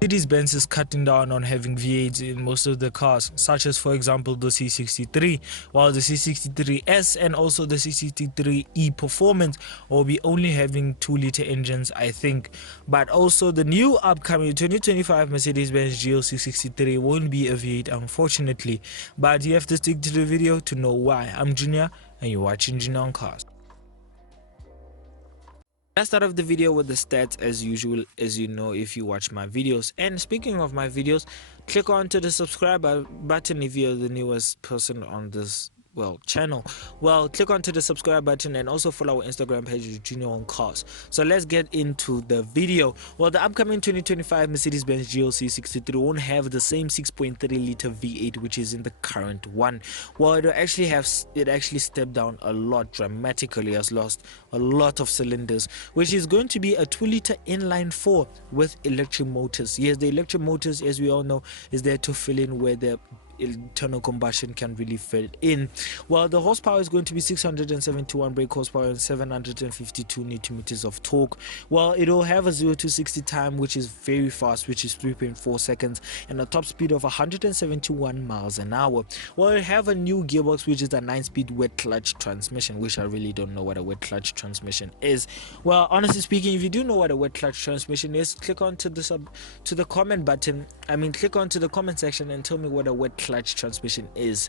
Mercedes-Benz is cutting down on having V8s in most of the cars, such as for example the C63, while the C63s and also the C63e Performance will be only having 2-liter engines, I think. But also the new upcoming 2025 Mercedes-Benz GLC 63 won't be a V8, unfortunately. But you have to stick to the video to know why. I'm Junior and you're watching Junior on Cars. Let's start off the video with the stats as usual, as you know if you watch my videos. And speaking of my videos, click on to the subscribe button if you're the newest person on this channel. Click onto the subscribe button and also follow our Instagram page, Junior on Cars. So let's get into the video. The upcoming 2025 Mercedes-Benz GLC 63 won't have the same 6.3-liter V8 which is in the current one. It actually stepped down a lot dramatically, has lost a lot of cylinders, which is going to be a 2-liter inline 4 with electric motors. Yes, the electric motors, as we all know, is there to fill in where the internal combustion can really fill in. The horsepower is going to be 671 brake horsepower and 752 newton meters of torque. It will have a 0 to 60 time which is very fast, which is 3.4 seconds, and a top speed of 171 miles an hour. It have a new gearbox which is a 9-speed wet clutch transmission, which I really don't know what a wet clutch transmission is. Honestly speaking, if you do know what a wet clutch transmission is, click on to the comment button. Click onto the comment section and tell me what a wet clutch transmission is.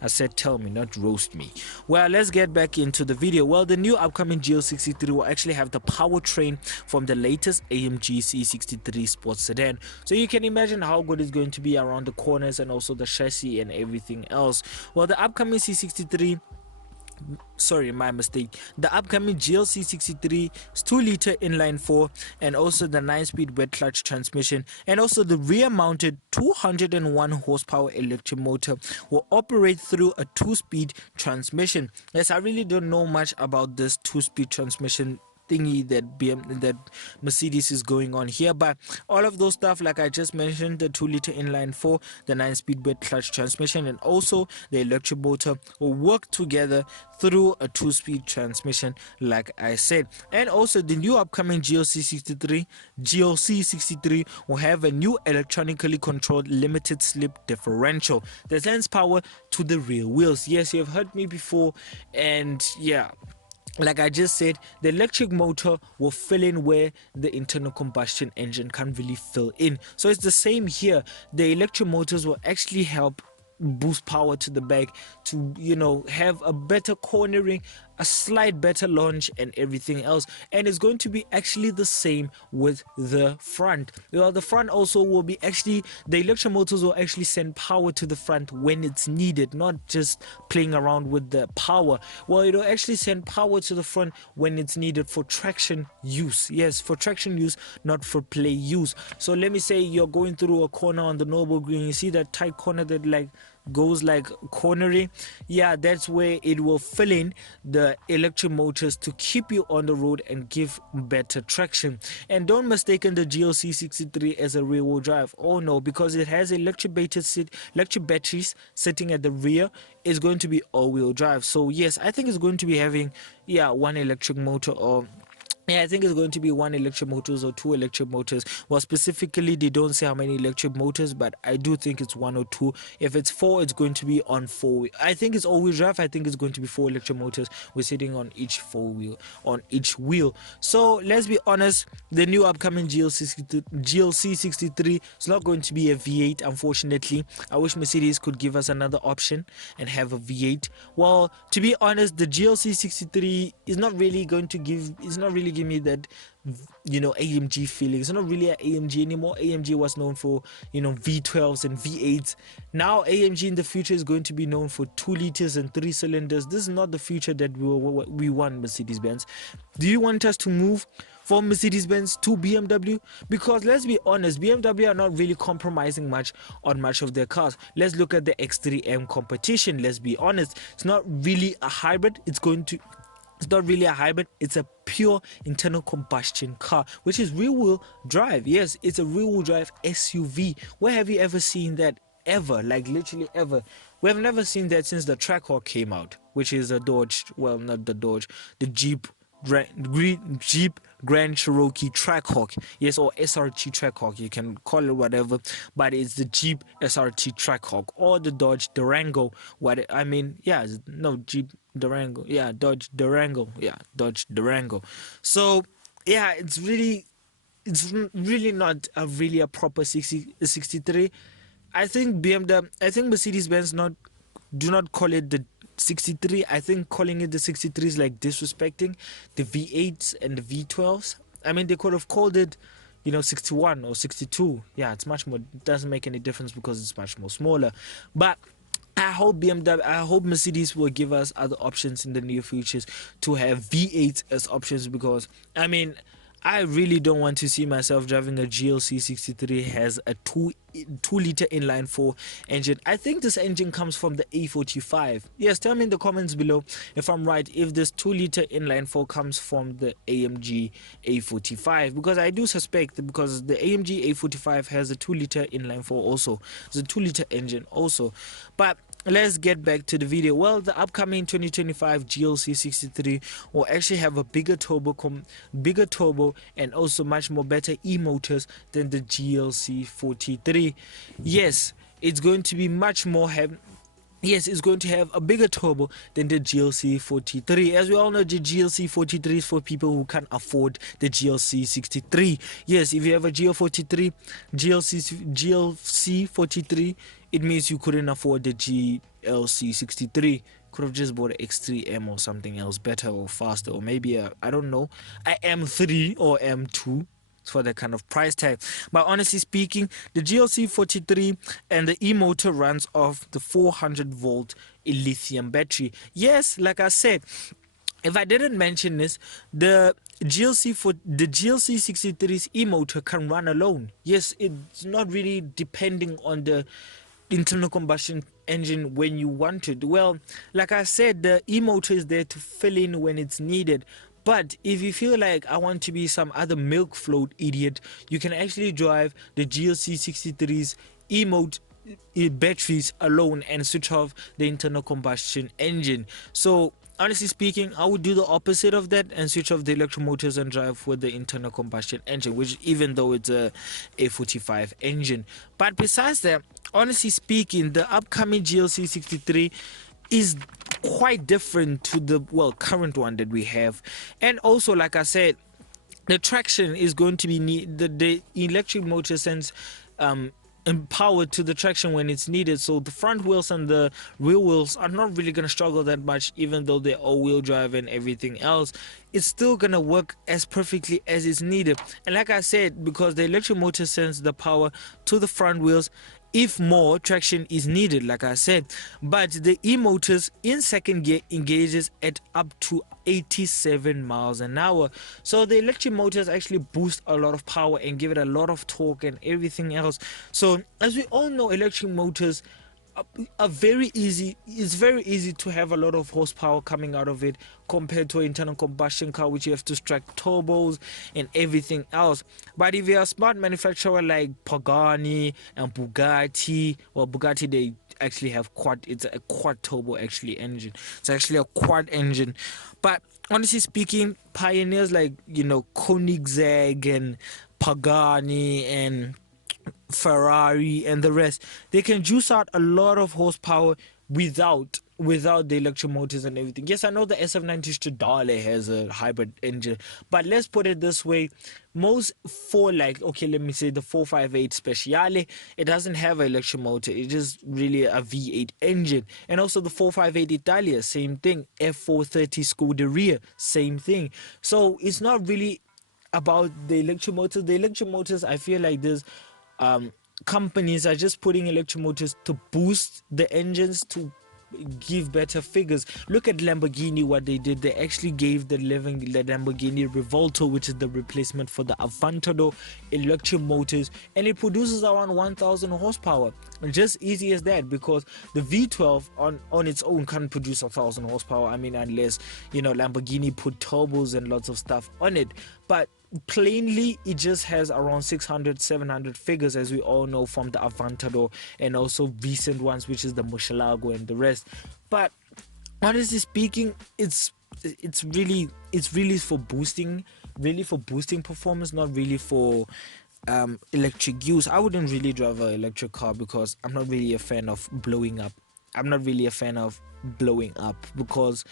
I said tell me, not roast me. Let's get back into the video. The new upcoming GLC 63 will actually have the powertrain from the latest AMG C63 sports sedan. So you can imagine how good it's going to be around the corners and also the chassis and everything else. The upcoming C63, sorry, my mistake, the upcoming GLC 63 is 2-liter inline 4 and also the 9-speed wet clutch transmission, and also the rear mounted 201 horsepower electric motor will operate through a 2-speed transmission. Yes, I really don't know much about this 2-speed transmission thingy that Mercedes is going on here, but all of those stuff like I just mentioned, the 2-liter inline 4, the 9-speed wet clutch transmission, and also the electric motor will work together through a 2-speed transmission like I said. And also the new upcoming GLC 63 will have a new electronically controlled limited slip differential that sends power to the rear wheels. Yes, you have heard me before, and yeah, like I just said, the electric motor will fill in where the internal combustion engine can't really fill in. So it's the same here. The electric motors will actually help boost power to the back to, have a better cornering, a slight better launch and everything else. And it's going to be actually the same with the front. The front also will be the electric motors will actually send power to the front when it's needed, not just playing around with the power. It'll actually send power to the front when it's needed for traction use. Yes, for traction use, not for play use. So let me say you're going through a corner on the Noble Green, you see that tight corner that goes cornery. Yeah, that's where it will fill in the electric motors to keep you on the road and give better traction. And don't mistake the GLC 63 as a rear wheel drive. Oh no, because it has electric batteries sitting at the rear. It's going to be all-wheel drive. So yes, I think it's going to be having one electric motor, or I think it's going to be 1 electric motors or 2 electric motors. Specifically they don't say how many electric motors, but I do think it's 1 or 2. If it's 4, it's going to be on 4. I think it's all-wheel drive. I think it's going to be 4 electric motors. We're sitting on each wheel. So let's be honest, the new upcoming GLC 63 is not going to be a V8, unfortunately. I wish Mercedes could give us another option and have a V8. To be honest, the GLC 63 is not really giving me that AMG feeling. It's not really an AMG anymore. AMG was known for V12s and V8s. Now AMG in the future is going to be known for 2 liters and 3 cylinders. This is not the future that we want, Mercedes-Benz. Do you want us to move from Mercedes-Benz to BMW? Because let's be honest, BMW are not really compromising much on much of their cars. Let's look at the X3M competition. Let's be honest, it's not really a hybrid. It's not really a hybrid, it's a pure internal combustion car, which is rear-wheel drive. Yes, it's a rear-wheel drive SUV. Where have you ever seen that? Ever, literally ever. We have never seen that since the Trackhawk came out, which is a Dodge, not the Dodge, the Jeep Jeep Grand Cherokee Trackhawk, yes, or SRT Trackhawk, you can call it whatever, but it's the Jeep SRT Trackhawk, or the Dodge Durango. Jeep Durango, yeah, Dodge Durango, yeah, Dodge Durango. So yeah, it's really not a proper 63. I think Mercedes-Benz not do not call it the 63. I think calling it the 63 is like disrespecting the V8s and the V12s. I mean, they could have called it, 61 or 62. Yeah, it's much more, it doesn't make any difference because it's much more smaller. But I hope Mercedes will give us other options in the near futures to have V8 as options, because I mean, I really don't want to see myself driving a GLC 63 has a 2 liter inline 4 engine. I think this engine comes from the A45. Yes, tell me in the comments below if I'm right, if this 2 liter inline 4 comes from the AMG A45, because I do suspect, because the AMG A45 has a 2 liter inline 4 also. It's a 2 liter engine also. But let's get back to the video. Well, the upcoming 2025 GLC 63 will actually have a bigger turbo and also much more better e-motors than the GLC 43. Yes, it's going to be much more Yes, it's going to have a bigger turbo than the GLC 43. As we all know, the GLC 43 is for people who can't afford the GLC 63. Yes, if you have a GLC 43, it means you couldn't afford the GLC 63. Could have just bought an X3M or something else better or faster, or maybe I don't know, a M3 or M2 for that kind of price tag. But honestly speaking, the GLC 43 and the e-motor runs off the 400-volt lithium battery. Yes, like I said, if I didn't mention this, the GLC 63's e-motor can run alone. Yes, it's not really depending on the internal combustion engine when you want it. Well, like I said, the e-motor is there to fill in when it's needed. But if you feel like I want to be some other milk float idiot, you can actually drive the GLC 63's e-motor batteries alone and switch off the internal combustion engine. So honestly speaking, I would do the opposite of that and switch off the electromotors and drive with the internal combustion engine, which even though it's a 45 engine. But besides that, honestly speaking, the upcoming GLC 63 is quite different to the current one that we have. And also, like I said, the traction is going to be the electric motor sends empowered to the traction when it's needed, so the front wheels and the rear wheels are not really going to struggle that much. Even though they're all-wheel drive and everything else, it's still going to work as perfectly as it's needed. And like I said, because the electric motor sends the power to the front wheels if more traction is needed, like I said. But the e-motors in second gear engages at up to 87 miles an hour. So the electric motors actually boost a lot of power and give it a lot of torque and everything else. So as we all know, electric motors are very easy. It's very easy to have a lot of horsepower coming out of it compared to an internal combustion car, which you have to strike turbos and everything else. But if you're a smart manufacturer like Pagani and Bugatti, well, Bugatti, they actually have it's a quad turbo actually engine. It's actually a quad engine. But honestly speaking, pioneers like Koenigsegg and Pagani and Ferrari and the rest, they can juice out a lot of horsepower without the electric motors and everything. Yes, I know the SF90 Stradale has a hybrid engine, but let's put it this way, most let me say the 458 Speciale, it doesn't have an electric motor. It is really a V8 engine. And also the 458 Italia, same thing. F430 Scuderia, same thing. So it's not really about the electric motors. The electric motors, I feel like there's companies are just putting electric motors to boost the engines to give better figures. Look at Lamborghini, what they did. They actually gave the Lamborghini Revolto, which is the replacement for the Aventador, electric motors, and it produces around 1000 horsepower. Just easy as that, because the V12 on its own can't produce 1000 horsepower. I mean, unless Lamborghini put turbos and lots of stuff on it. But plainly, it just has around 600-700 figures, as we all know from the Aventador and also recent ones, which is the Murcielago and the rest. But honestly speaking, it's it's really for boosting, really for boosting performance, not really for electric use. I wouldn't really drive an electric car because I'm not really a fan of blowing up. I'm not really a fan of blowing up because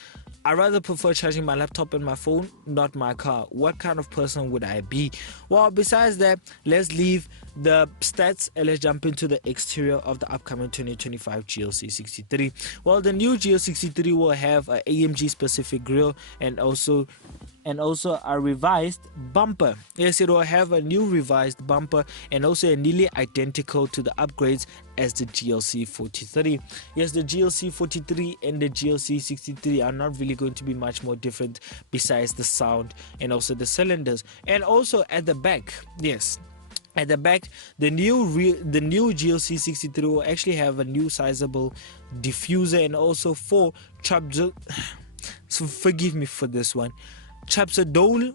I rather prefer charging my laptop and my phone, not my car. What kind of person would I be? Well, besides that, let's leave the stats and let's jump into the exterior of the upcoming 2025 GLC 63. Well, the new GLC 63 will have an AMG specific grille and also a revised bumper. Yes, it will have a new revised bumper and also a nearly identical to the upgrades as the GLC 43. Yes, the GLC 43 and the GLC 63 are not really going to be much more different besides the sound and also the cylinders. And also at the back, yes, at the back, the new GLC 63 will actually have a new sizable diffuser and also four so forgive me for this one, trapezodole,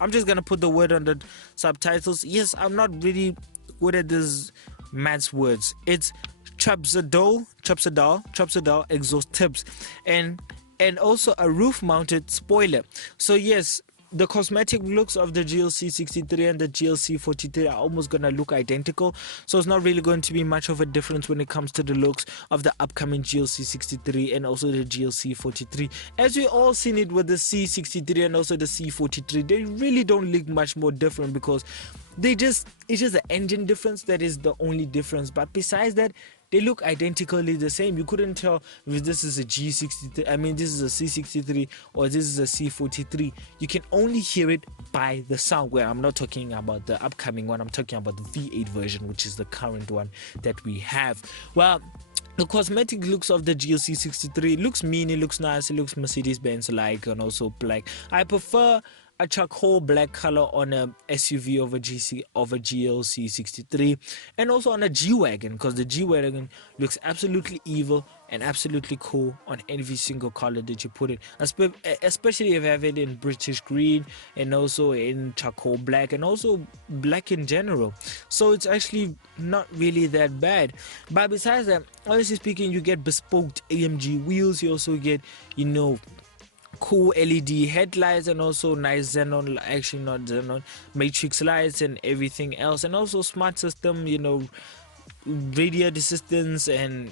I'm just gonna put the word on the subtitles. Yes, I'm not really good at this maths words. It's trapezodole exhaust tips and also a roof mounted spoiler. So yes, the cosmetic looks of the GLC 63 and the GLC 43 are almost gonna look identical, so it's not really going to be much of a difference when it comes to the looks of the upcoming GLC 63 and also the GLC 43. As we all seen it with the C63 and also the C43, they really don't look much more different because it's just the engine difference that is the only difference. But besides that, they look identically the same. You couldn't tell if this is a G63, I mean this is a C63 or this is a C43. You can only hear it by the sound. Where I'm not talking about the upcoming one, I'm talking about the V8 version, which is the current one that we have. Well, the cosmetic looks of the GLC 63, it looks mean, it looks nice, it looks Mercedes-Benz like, and also black. I prefer a charcoal black color on a SUV of a GLC 63 and also on a G-Wagon, because the G-Wagon looks absolutely evil and absolutely cool on every single color that you put it, especially if you have it in British green and also in charcoal black and also black in general. So it's actually not really that bad. But besides that, honestly speaking, you get bespoke AMG wheels, you also get, cool LED headlights and also nice xenon, actually not xenon, matrix lights and everything else, and also smart system, radio assistance and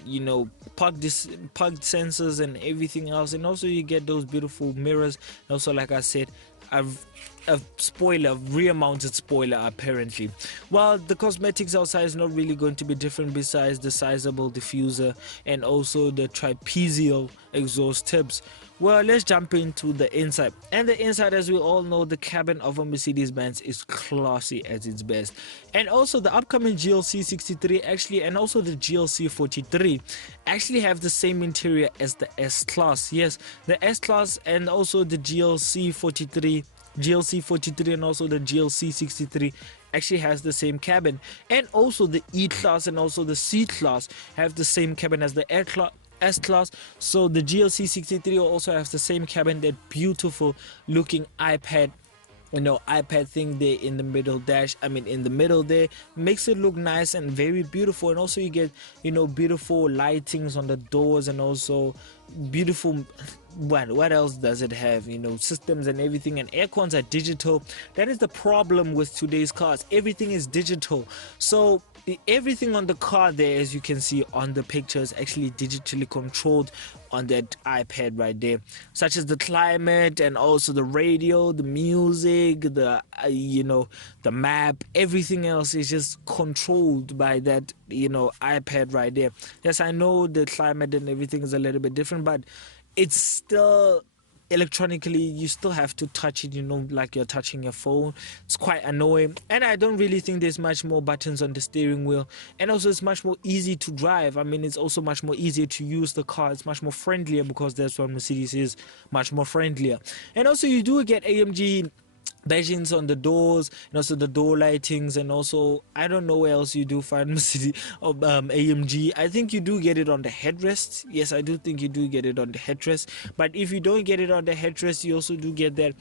park sensors and everything else. And also you get those beautiful mirrors, and also like I said, a spoiler, rear mounted spoiler apparently. Well, the cosmetics outside is not really going to be different besides the sizable diffuser and also the trapezial exhaust tips. Well, let's jump into the inside. And the inside, as we all know, the cabin of a Mercedes-Benz is classy at its best. And also the upcoming GLC 63 actually, and also the GLC 43 actually have the same interior as the S-Class. Yes, the S-Class and also the GLC 43 and also the GLC 63 actually has the same cabin, and also the E-Class and also the C-Class have the same cabin as the S-Class. So the GLC 63 also has the same cabin, that beautiful looking iPad thing there in the middle dash, in the middle there, makes it look nice and very beautiful. And also you get beautiful lightings on the doors and also beautiful, what else does it have, systems and everything, and air cons are digital. That is the problem with today's cars, everything is digital. So everything on the car there, as you can see on the picture, is actually digitally controlled on that iPad right there, such as the climate and also the radio, the music, the the map, everything else is just controlled by that iPad right there. Yes, I know the climate and everything is a little bit different, but it's still electronically, you still have to touch it, like you're touching your phone. It's quite annoying, and I don't really think there's much more buttons on the steering wheel, and also it's much more easy to drive. It's also much more easier to use the car. It's much more friendlier, because that's what Mercedes is, much more friendlier. And also you do get AMG badgings on the doors and also the door lightings, and also I don't know where else you do find Mercedes of AMG. I think you do get it on the headrest. Yes, I do think you do get it on the headrest. But if you don't get it on the headrest, you also do get that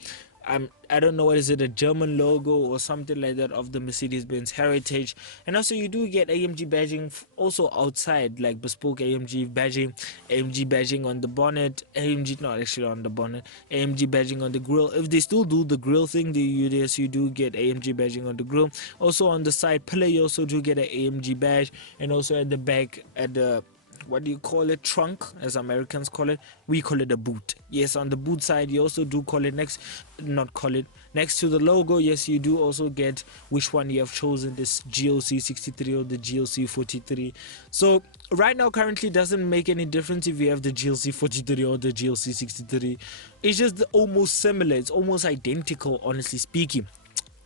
I don't know, what is it, a German logo or something like that of the Mercedes-Benz heritage. And also you do get AMG badging also outside, like bespoke AMG badging on the bonnet, AMG not actually on the bonnet, AMG badging on the grille. If they still do the grille thing, you do get AMG badging on the grille. Also on the side pillar you also do get an AMG badge, and also at the back at the, what do you call it, trunk as Americans call it, we call it a boot. Yes, on the boot side you also do call it next to the logo. Yes, you do also get which one you have chosen, this GLC 63 or the GLC 43. So right now currently doesn't make any difference if you have the GLC 43 or the GLC 63. It's just almost similar, it's almost identical, honestly speaking.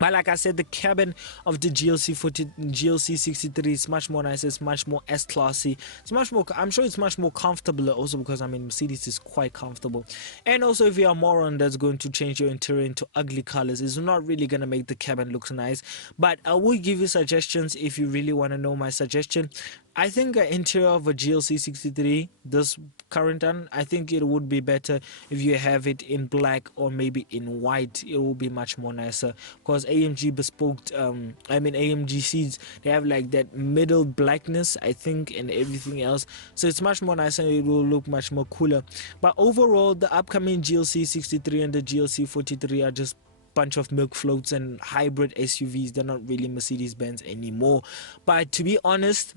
But like I said, the cabin of the GLC 63 is much more nice. It's much more S-classy. It's much more, I'm sure it's much more comfortable also, because I mean Mercedes is quite comfortable. And also if you're a moron that's going to change your interior into ugly colors, it's not really going to make the cabin look nice. But I will give you suggestions if you really want to know my suggestion. I think an interior of a GLC 63, this current one, I think it would be better if you have it in black or maybe in white. It will be much more nicer, because AMG bespoke, AMG seats, they have like that middle blackness, I think, and everything else. So it's much more nicer, it will look much more cooler. But overall, the upcoming GLC 63 and the GLC 43 are just bunch of milk floats and hybrid SUVs. They're not really Mercedes-Benz anymore. But to be honest,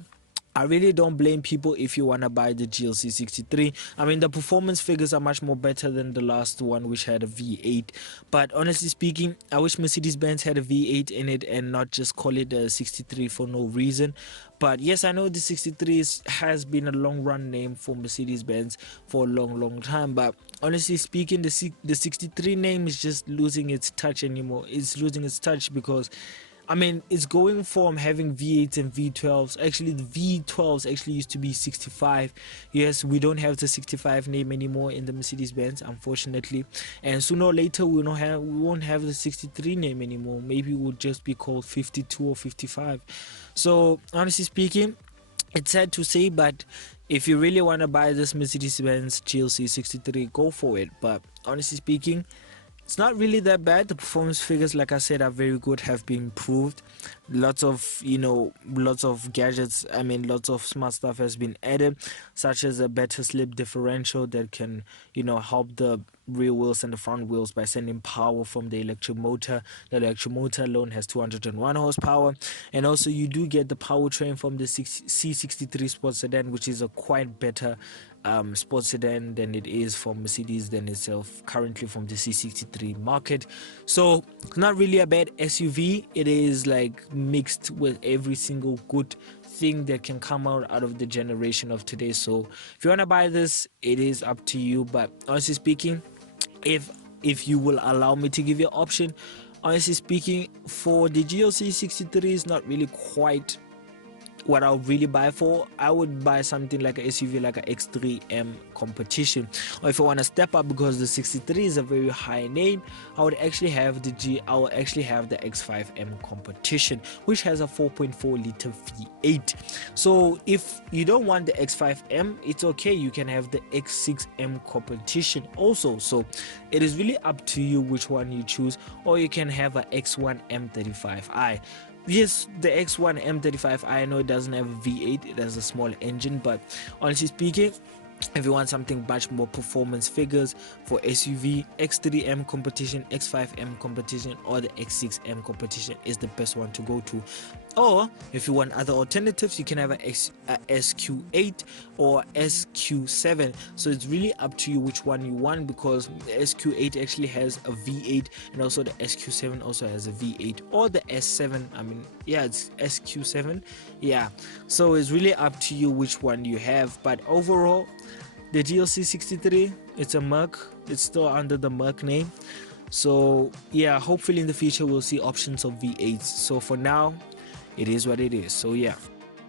I really don't blame people if you want to buy the GLC 63. I mean, the performance figures are much more better than the last one, which had a V8. But honestly speaking, I wish Mercedes-Benz had a V8 in it and not just call it a 63 for no reason. But yes, I know the 63 has been a long run name for Mercedes-Benz for a long time. But honestly speaking, the 63 name is just losing its touch anymore. It's losing its touch because, I mean, it's going from having V8s and V12s. Actually, the V12s actually used to be 65. Yes, we don't have the 65 name anymore in the Mercedes-Benz, unfortunately. And sooner or later, we won't have the 63 name anymore. Maybe it will just be called 52 or 55. So, honestly speaking, it's sad to say, but if you really want to buy this Mercedes-Benz GLC 63, go for it. But honestly speaking, it's not really that bad. The performance figures, like I said, are very good, have been improved. Lots of gadgets, I mean lots of smart stuff has been added, such as a better slip differential that can help the rear wheels and the front wheels by sending power from the electric motor. The electric motor alone has 201 horsepower, and also you do get the powertrain from the C63 sports sedan, which is a quite better sports sedan than it is for Mercedes than itself currently from the C63 market. So not really a bad SUV. It is like mixed with every single good thing that can come out of the generation of today. So if you want to buy this, it is up to you. But honestly speaking, if you will allow me to give you an option, honestly speaking, for the GLC 63 is not really quite what I would really buy for. I would buy something like a SUV like a X3M competition, or if I want to step up because the 63 is a very high name, I would actually have the X5M competition, which has a 4.4 liter V8. So if you don't want the X5M, it's okay, you can have the X6M competition also. So it is really up to you which one you choose, or you can have a X1 M35i. Yes, the X1 M35i, I know it doesn't have a V8, it has a small engine, but honestly speaking, if you want something much more performance figures for SUV, X3M competition, X5M competition, or the X6M competition is the best one to go to. Or if you want other alternatives, you can have a SQ8 or SQ7. So it's really up to you which one you want, because the SQ8 actually has a V8, and also the SQ7 also has a V8, or the S7. I mean, yeah, it's SQ7. Yeah, so it's really up to you which one you have. But overall, the GLC 63, it's a Merc. It's still under the Merc name. So yeah, hopefully in the future we'll see options of V8s. So for now, it is what it is. So yeah,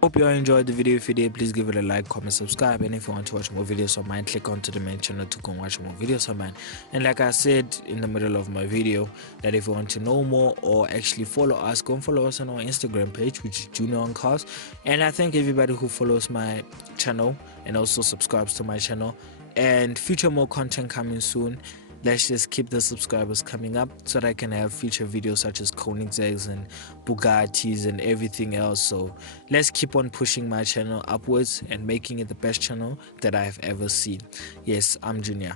hope you all enjoyed the video. If you did, please give it a like, comment, subscribe, and if you want to watch more videos of mine, click onto the main channel to go and watch more videos of mine. And like I said in the middle of my video, that if you want to know more or actually follow us, go and follow us on our Instagram page, which is Junior on Cars. And I thank everybody who follows my channel and also subscribes to my channel, and future more content coming soon. let's just keep the subscribers coming up so that I can have future videos such as Koenigsegg's and Bugattis and everything else. So let's keep on pushing my channel upwards and making it the best channel that I have ever seen. Yes, I'm Junior.